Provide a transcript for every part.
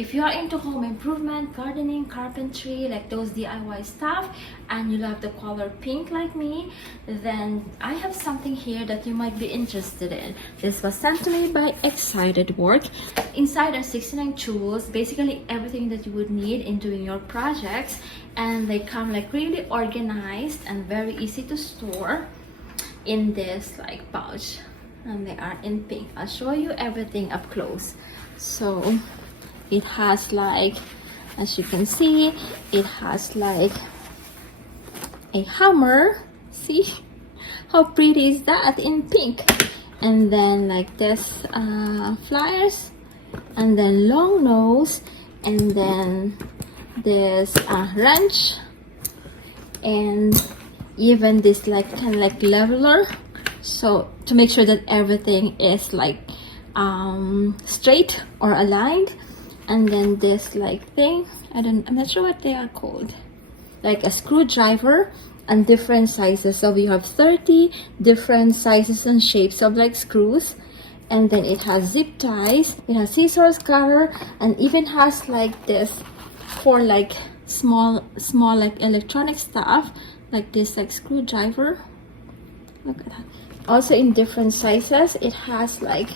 If you are into home improvement, gardening, carpentry, like those DIY stuff, and you love the color pink like me, then I have something here that you might be interested in. This was sent to me by Excited Work. Inside are 69 tools, basically everything that you would need in doing your projects, and they come like really organized and very easy to store in this like pouch, and they are in pink. I'll show you everything up close. So it has like, as you can see, it has like a hammer. See how pretty is that in pink? And then like this flyers, and then long nose, and then this wrench, and even this like kind of like leveler, so to make sure that everything is like straight or aligned. And then this like thing, I'm not sure what they are called, like a screwdriver, and different sizes. So we have 30 different sizes and shapes of like screws. And then it has zip ties, it has scissors, cutter, and even has like this for like small like electronic stuff, like this like screwdriver. Look at that. Also in different sizes. It has like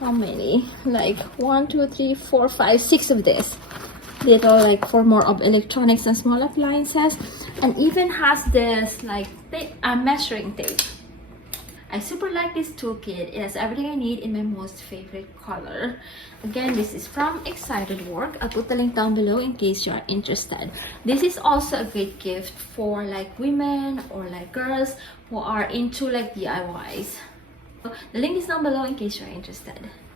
how many, like 1 2 3 4 5 6 of this little, like for more of electronics and small appliances. And even has this like measuring tape. I super like this toolkit. It has everything I need in my most favorite color. Again, this is from Excited Work. I'll put the link down below in case you are interested. This is also a great gift for like women or like girls who are into like DIYs. The link is down below in case you're interested.